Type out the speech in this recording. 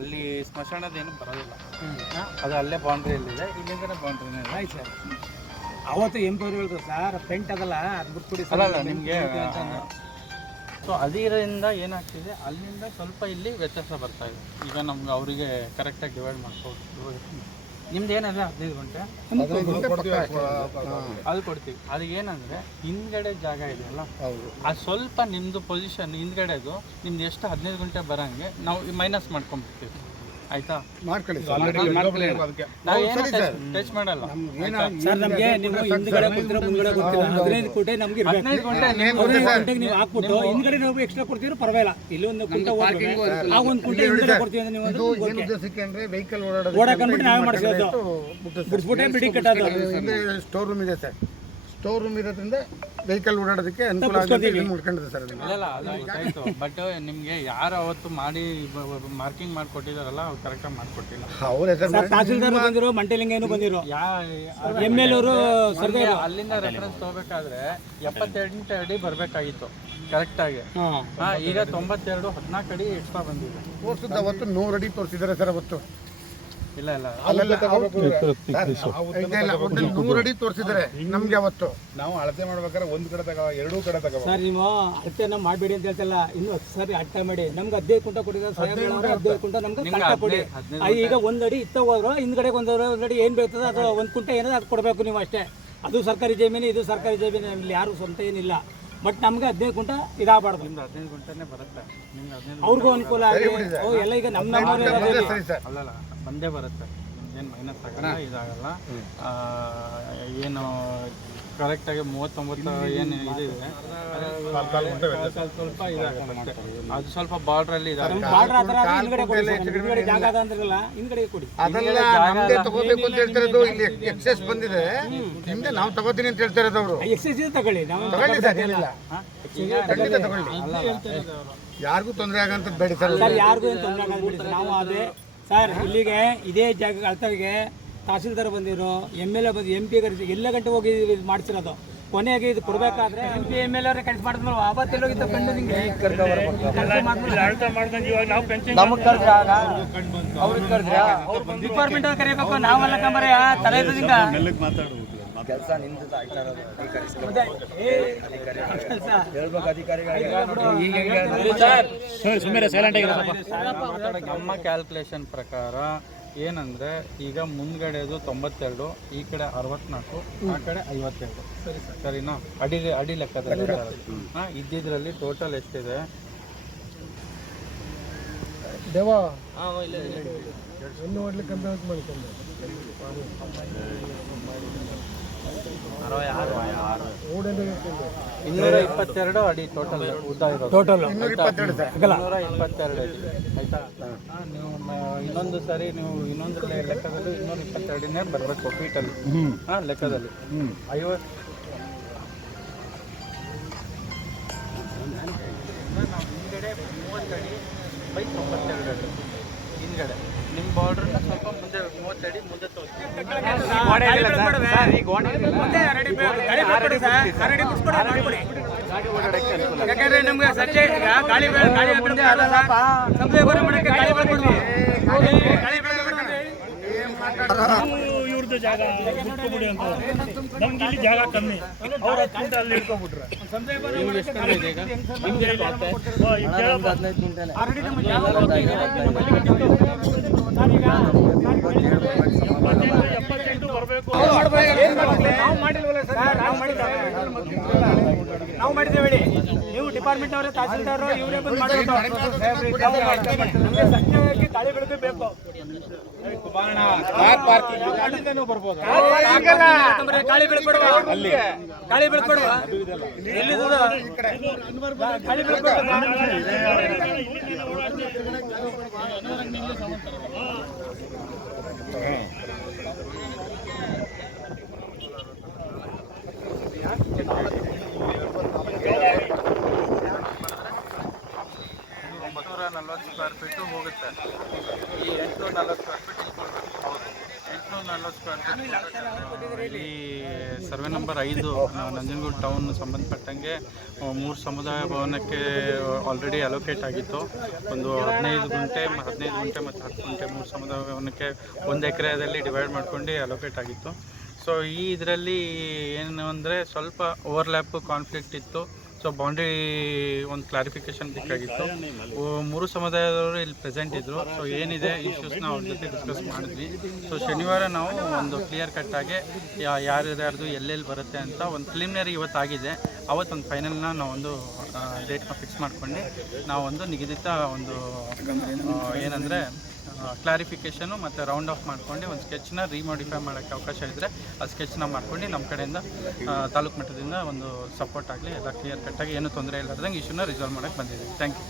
ಅಲ್ಲಿ ಸ್ಮಶಾನದೇನು ಬರೋದಿಲ್ಲ. ಅದು ಅಲ್ಲೇ ಬೌಂಡ್ರಿಯಲ್ಲಿದೆ ಇಲ್ಲಿಂದ ಬೌಂಡ್ರಿನೇ ಇದೆ. ಆಯ್ತು ಸರ್. ಅವತ್ತು ಎಂಪವ್ರು ಹೇಳಿದ್ರು ಸರ್ ಪೆಂಟ್ ಅದಲ್ಲ ಅದು ಬಿಟ್ಬಿಡಿ ಸರ್. ಅಲ್ಲ ನಿಮಗೆ ಸೊ ಅದರಿಂದ ಏನಾಗ್ತಿದೆ? ಅಲ್ಲಿಂದ ಸ್ವಲ್ಪ ಇಲ್ಲಿ ವ್ಯತ್ಯಾಸ ಬರ್ತಾ ಇದೆ. ಈಗ ನಮ್ಗೆ ಅವರಿಗೆ ಕರೆಕ್ಟಾಗಿ ಡಿವೈಡ್ ಮಾಡ್ಕೊಂಡು ನಿಮ್ದು ಏನಂದ್ರೆ ಹದಿನೈದು ಗಂಟೆ ಅದು? ಕೊಡ್ತೀವಿ. ಅದು ಏನಂದ್ರೆ ಹಿಂದ್ಗಡೆ ಜಾಗ ಇದೆಯಲ್ಲ ಆ ಸ್ವಲ್ಪ ನಿಮ್ದು ಪೊಸಿಷನ್ ಹಿಂದ್ಗಡೆದು ನಿಮ್ದು ಎಷ್ಟು ಹದಿನೈದು ಗಂಟೆ ಬರಂಗೆ ನಾವು ಮೈನಸ್ ಮಾಡ್ಕೊಂಡ್ಬಿಡ್ತೀವಿ. ಆಯ್ತಾ? ಮಾಡ್ಕೊಳ್ಳಿ ನಾವು ಏನು ಟಚ್ ಮಾಡಲ್ಲ. ಆಯ್ತಾ? ಸರ್ ನಮಗೆ ನೀವು ಹಿಂದ್ಗಡೆ ಕೊಡ್ತೀರಾ ಮುಂದ್ಗಡೆ ಗೊತ್ತಿಲ್ಲ ಹದಿನೈದು ಕೋಟೆ ನಮ್ಗೆ ಇರ್ಬೇಕು. ಹದಿನೈದು ಗಂಟೆ ಹದಿನೈದು ಗಂಟೆಗೆ ನೀವು ಹಾಕ್ಬಿಟ್ಟು ಹಿಂದ್ಗಡೆ ನಾವು ಎಕ್ಸ್ಟ್ರಾ ಕೊಡ್ತೀರಾ ಪರವಾಗಿಲ್ಲ. ಇಲ್ಲಿ ಒಂದು ಕುಂಟೆ ಹೋದ್ರೆ ಆ ಒಂದು ಕುಂಟೆ ಹಿಂದ್ಗಡೆ ಕೊಡ್ತೀವಿ ಅಂದ್ರೆ ನೀವು ಅಂದ್ರೆ okay. ಉದ್ದೇಶಕ್ಕೆ ಅಂದ್ರೆ ವೆಹಿಕಲ್ ಓಡಾಡೋದು ಓಡಾಕೊಂಡ್ಬಿಟ್ಟು ನಾವೇ ಮಾಡಿಸೋದು. ಬಿಡಿಸ್ಬಿಟ್ಟೆ ಬಿಡಿ ಕಟ್ಟೋದು. ಹಿಂದೆ ಸ್ಟೋರ್ ರೂಮ್ ಇದೆ ಸರ್. ಸ್ಟೋರ್ ರೂಮ್ ಇರೋದ್ರಿಂದ ವೆಹಿಕಲ್ ಓಡಾಡೋದಕ್ಕೆ ಅನುಕೂಲ ಆಗುತ್ತೆ ಮಾಡ್ಕೊಂಡಿದೆ ಸರ್ ಅದನ್ನ. ಇಲ್ಲ ಅದು ಗೊತ್ತಾಯ್ತು ಬಟ್ ನಿಮ್ಗೆ ಯಾರು ಅವತ್ತು ಮಾಡಿ ಮಾರ್ಕಿಂಗ್ ಮಾಡಿಕೊಟ್ಟಿದಾರಲ್ಲ ಅವ್ರು ಕರೆಕ್ಟಾಗಿ ಮಾಡಿಕೊಟ್ಟಿಲ್ಲ. ಅವ್ರ ಹೆಸರು ಸರ್ ತಹಸೀಲ್ದಾರ್ ಬಂದಿರೋ ಮಂಟೆಲಿಂಗೇನು ಬಂದಿರೋ. ಯಾ ಎಂ ಎಲ್ ಅವರು ಅಲ್ಲಿಂದ ರೆಫರೆನ್ಸ್ ತಗೋಬೇಕಾದ್ರೆ ಎಪ್ಪತ್ತೆಂಟು ಅಡಿ ಬರಬೇಕಾಗಿತ್ತು ಕರೆಕ್ಟಾಗಿ ಹಾಂ. ಹಾ ಈಗ ತೊಂಬತ್ತೆರಡು ಹದಿನಾಲ್ಕು ಅಡಿ ಎಕ್ಸ್ಟ್ರಾ ಬಂದಿದೆ. ತೋರಿಸಿದ್ದು ಅವತ್ತು ನೂರು ಅಡಿ ತೋರಿಸಿದ್ದಾರೆ ಸರ್ ಅವತ್ತು. ಇಲ್ಲ ಇಲ್ಲ. ಅಲ್ಲೆಲ್ಲ ನೂರು ಅಡಿ ತೋರಿಸಿದ್ದಾರೆ ನಮ್ಗೆ ಅವತ್ತು. ನಾವು ಅಳತೆ ಮಾಡ್ಬೇಕಾದ್ರೆ ಒಂದ್ ಕಡೆ ತಗೋ ಎರಡೂ ಕಡೆ ತಗೋ. ಸರ್ ನೀವು ಅಳತೆನ ಮಾಡಬೇಡಿ ಅಂತ ಹೇಳ್ತಲ್ಲ. ಇನ್ನು ಹತ್ತು ಸರಿ ಅಟ್ಟ ಮಾಡಿ. ನಮ್ಗೆ ಹದಿನೈದು ಕುಂಟ ಕೊಟ್ಟಿದ್ದಾರೆ ಸಾಹೇಬ್ರು ಹದಿನೈದು ಕುಂಟ ನಮ್ಗೆ ಕೊಡಿ. ಈಗ ಒಂದ್ ಅಡಿ ಇತ್ತ ಹೋದ್ರು ಹಿಂದ್ಗಡೆ ಒಂದು ಒಂದ್ ಅಡಿ ಏನು ಬೀಳ್ತದೆ ಅದು ಒಂದ್ ಕುಂಟ ಏನಾದ್ರು ಅದು ಕೊಡಬೇಕು ನೀವು ಅಷ್ಟೇ. ಅದು ಸರ್ಕಾರಿ ಜಮೀನು ಇದು ಸರ್ಕಾರಿ ಜಮೀನು ಇಲ್ಲಿ ಯಾರು ಸ್ವಂತ ಏನಿಲ್ಲ. ಬಟ್ ನಮ್ಗೆ ಹದಿನೈದು ಕುಂಟ ಇದಾಗಬಾರ್ದು. ನಿಮ್ದು ಹದಿನೈದು ಗಂಟೆನೇ ಬರುತ್ತೆ. ನಿಮ್ಗೆ ಹದಿನೈದು ಅವ್ರಿಗೂ ಅನುಕೂಲ ಆಗಲಿ ಓ ಎಲ್ಲ ಈಗ ನಮ್ಮ ನಮ್ಮವ್ರು ಬಂದೇ ಬರುತ್ತೆ. ಏನು ಮೈನಸ್ ಆಗಲ್ಲ ಇದಾಗಲ್ಲ. ಆ, ಏನು ಕರೆಕ್ಟಾಗಿ ಮೂವತ್ತೊಂಬತ್ತು ಏನು ಇದಿದೆ ಅದು ಸ್ವಲ್ಪ ಸ್ವಲ್ಪ ಇದಾಗುತ್ತೆ. ಅದು ಸ್ವಲ್ಪ ಬಾರ್ಡ್ರಲ್ಲಿ ತಗೋಬೇಕು ಅಂತ ಹೇಳ್ತಾ ಇರೋದು. ಇಲ್ಲಿ ಎಕ್ಸೆಸ್ ಬಂದಿದೆ. ಹಿಂದೆ ನಾವು ತಗೋತೀನಿ ಅಂತ ಹೇಳ್ತಾ ಇರೋದು ಅವರು. ಎಕ್ಸೈಸ್ ತಗೊಳ್ಳಿ. ನಾವು ತಗೊಳ್ಳಿ ಸರ್ ಏನಿಲ್ಲ ಖಂಡಿತ ತಗೊಳ್ಳಿ. ಯಾರಿಗೂ ತೊಂದರೆ ಆಗಂತ ಬೇಡಿ ಸರ್. ಸರ್ ಯಾರಿಗೂ ತೊಂದರೆ ಆಗೋದು ನಾವು ಅದೇ ಸರ್ ಇಲ್ಲಿಗೆ ಇದೇ ಜಾಗ ಅಳ್ತವಿಗೆ ತಹಸೀಲ್ದಾರ್ ಬಂದಿರೋ ಎಂ ಎಲ್ ಎ ಬಂದು ಎಂ ಪಿ ಎಲ್ಲ ಗಂಟೆ ಹೋಗಿ ಇದು ಮಾಡ್ಸಿರೋದು. ಕೊನೆಗೆ ಇದು ಕೊಡಬೇಕಾದ್ರೆ ಎಂ ಪಿ ಎಂ ಎಲ್ ಅವ್ರೆ ಕಳಿಸಿ ಮಾಡಿದ್ಮೇಲೆ ಅವತ್ತೆಲ್ಲ ಹೋಗಿತ್ತು ಕಂಡು ನಿಂಗೆ? ಡಿಪಾರ್ಟ್ಮೆಂಟ್ ಅವ್ರು ಕರಿಬೇಕು ನಾವೆಲ್ಲ ಕಂಬರ ತಲೆ ಇರೋದ್ರಿಂದ ನಮ್ಮ ಕ್ಯಾಲ್ಕುಲೇಷನ್ ಪ್ರಕಾರ ಏನಂದ್ರೆ ಈಗ ಮುಂದ್ಗಡೆದು ತೊಂಬತ್ತೆರಡು ಈ ಕಡೆ ಅರವತ್ನಾಲ್ಕು ಆ ಕಡೆ ಐವತ್ತೆರಡು. ಸರಿ ಸರಿನಾ? ಅಡಿ ಅಡಿ ಲೆಕ್ಕದಲ್ಲಿ ಹಾ ಇದ್ದಿದ್ರಲ್ಲಿ ಟೋಟಲ್ ಎಷ್ಟಿದೆ? ದೇವ ಇನ್ನೂರ ಇಪ್ಪತ್ತೆರಡು ಅಡಿ ಟೋಟಲ್ ಉದ್ದ ಇರೋದು. ಟೋಟಲ್ ಇನ್ನೂರ ಇಪ್ಪತ್ತೆರಡು ಅಡಿ. ಆಯ್ತಾ? ನೀವು ಇನ್ನೊಂದು ಸರಿ ನೀವು ಇನ್ನೊಂದು ಲೆ- ಲೆಕ್ಕದಲ್ಲಿ ಇನ್ನೂರ ಇಪ್ಪತ್ತೆರಡನೇ ಬರಬೇಕು ಫೀಟಲ್ಲಿ ಹಾಂ ಲೆಕ್ಕದಲ್ಲಿ. ಐವತ್ತು. ನಾವು ಹಿಂದ್ಗಡೆ ಮೂವತ್ತಡಿ ಬೈ ತೊಂಬತ್ತೆರಡು ಅಡಿ ಹಿಂದ್ಗಡೆ ನಿಮ್ಮ ಬಾರ್ಡ್ರನ್ನ ಸ್ವಲ್ಪ ಮುಂದೆ ಮೂವತ್ತಡಿ ಮುಂದೆ ಯಾಕಂದ್ರೆ ನಮ್ಗೆ ಸಜ್ಜೆ ಈಗ ಗಾಳಿ ಗಾಳಿ ಬರೋ ಮನೆಗೆ ಗಾಳಿ ಬೆಳ್ಕೊಂಡು. ಗಾಳಿ ಬೆಳೆ ಕೊಡ್ತೀವಿ. ಇವ್ರು ಇದ್ದ ಜಾಗ ಬಿಟ್ಕೊಬಿಡಿ ಅಂತ ನಮ್ಗೆ ಇಲ್ಲಿ ಜಾಗ ಕಮ್ಮಿ ಅವ್ರ ಹತ್ತು ಅಲ್ಲಿ ಇಟ್ಕೊಬಿಟ್ರೆ ಆಲ್ರೆಡಿ ನಮ್ಮ ಜಾಗ ಎಪ್ಪತ್ತೆಂಟು ಬರಬೇಕು ನಾವು ಮಾಡಿಲ್ವಲ್ಲ ಸರ್ ನಾವು ಮಾಡಿದ್ದೇವೆ ನಾವು ಮಾಡಿದ್ದೇವೆ ಹೇಳಿ ನೀವು ಡಿಪಾರ್ಟ್ಮೆಂಟ್ ಅವರೇ ತಹಸೀಲ್ದಾರ್ ಇವರೇ ಬಂದು ಮಾಡಬೇಕು ನಮಗೆ ಸತ್ಯವಾಗಿ ಗಾಳಿ ಬೆಳಕು ಬೇಕು. ಗಾಳಿ ಬೆಳ್ಕೊಡುವ ಅಲ್ಲಿ. ಗಾಳಿ ಬೆಳ್ಕೊಡುವ ಗಾಳಿ ಬೆಳ್ಕೊಡುವ ಒಂಬತ್ತುನೂರ ನಲ್ವತ್ತು ಸ್ಕ್ವೇರ್ ಫೀಟು ಹೋಗುತ್ತೆ. ಈ ಎಂಟುನೂರ ನಲ್ವತ್ತು ಸ್ಕ್ವೇರ್ ಫೀಟ್ ಹೌದು ಸ್ಕ್ವೇರ್ ಫೀಟ್ ಇಲ್ಲಿ ಸರ್ವೆ ನಂಬರ್ ಐದು ನಂಜನಗೂಡು ಟೌನ್ ಸಂಬಂಧಪಟ್ಟಂಗೆ ಮೂರು ಸಮುದಾಯ ಭವನಕ್ಕೆ ಆಲ್ರೆಡಿ ಅಲೋಕೇಟ್ ಆಗಿತ್ತು. ಒಂದು ಹದಿನೈದು ಗುಂಟೆ ಹದಿನೈದು ಗುಂಟೆ ಮತ್ತು ಹತ್ತು ಗುಂಟೆ ಮೂರು ಸಮುದಾಯ ಭವನಕ್ಕೆ ಒಂದು ಎಕರೆದಲ್ಲಿ ಡಿವೈಡ್ ಮಾಡ್ಕೊಂಡು ಅಲೋಕೇಟ್ ಆಗಿತ್ತು. ಸೊ ಈ ಇದರಲ್ಲಿ ಏನು ಅಂದರೆ ಸ್ವಲ್ಪ ಓವರ್ಲ್ಯಾಪ್ ಕಾನ್ಫ್ಲಿಕ್ಟ್ ಇತ್ತು. ಸೊ ಬೌಂಡ್ರಿ ಒಂದು ಕ್ಲಾರಿಫಿಕೇಶನ್ ಬೇಕಾಗಿತ್ತು. ಮೂರು ಸಮುದಾಯದವರು ಇಲ್ಲಿ ಪ್ರೆಸೆಂಟ್ ಇದ್ದರು ಸೊ ಏನಿದೆ ಇಶ್ಯೂಸ್ನ ಅವ್ರ ಜೊತೆ ಡಿಸ್ಕಸ್ ಮಾಡಿದ್ವಿ. ಸೊ ಶನಿವಾರ ನಾವು ಒಂದು ಕ್ಲಿಯರ್ ಕಟ್ಟಾಗಿ ಯಾರ್ಯಾರ್ದು ಎಲ್ಲೆಲ್ಲಿ ಬರುತ್ತೆ ಅಂತ ಒಂದು ಪ್ರಿಲಿಮಿನರಿ ಇವತ್ತಾಗಿದೆ ಅವತ್ತೊಂದು ಫೈನಲ್ನ ನಾವೊಂದು ಡೇಟ್ನ ಫಿಕ್ಸ್ ಮಾಡ್ಕೊಂಡು ನಾವೊಂದು ನಿಗದಿತ ಒಂದು ಏನಂದರೆ ಕ್ಲಾರಿಫಿಕೇಷನು ಮತ್ತು ರೌಂಡ್ ಆಫ್ ಮಾಡ್ಕೊಂಡು ಒಂದು ಸ್ಕೆಚ್ನ ರೀಮಾಡಿಫೈ ಮಾಡೋಕ್ಕೆ ಅವಕಾಶ ಇದ್ದರೆ ಆ ಸ್ಕೆಚ್ನ ಮಾಡ್ಕೊಂಡು ನಮ್ಮ ಕಡೆಯಿಂದ ತಾಲೂಕು ಮಟ್ಟದಿಂದ ಒಂದು ಸಪೋರ್ಟ್ ಆಗಲಿ, ಎಲ್ಲ ಕ್ಲಿಯರ್ ಕಟ್ಟಾಗಿ ಏನೂ ತೊಂದರೆ ಇಲ್ಲದಂಗೆ ಇಶ್ಯೂನ ರಿಸಾಲ್ವ್ ಮಾಡೋಕ್ಕೆ ಬಂದಿದ್ದೀವಿ. Thank you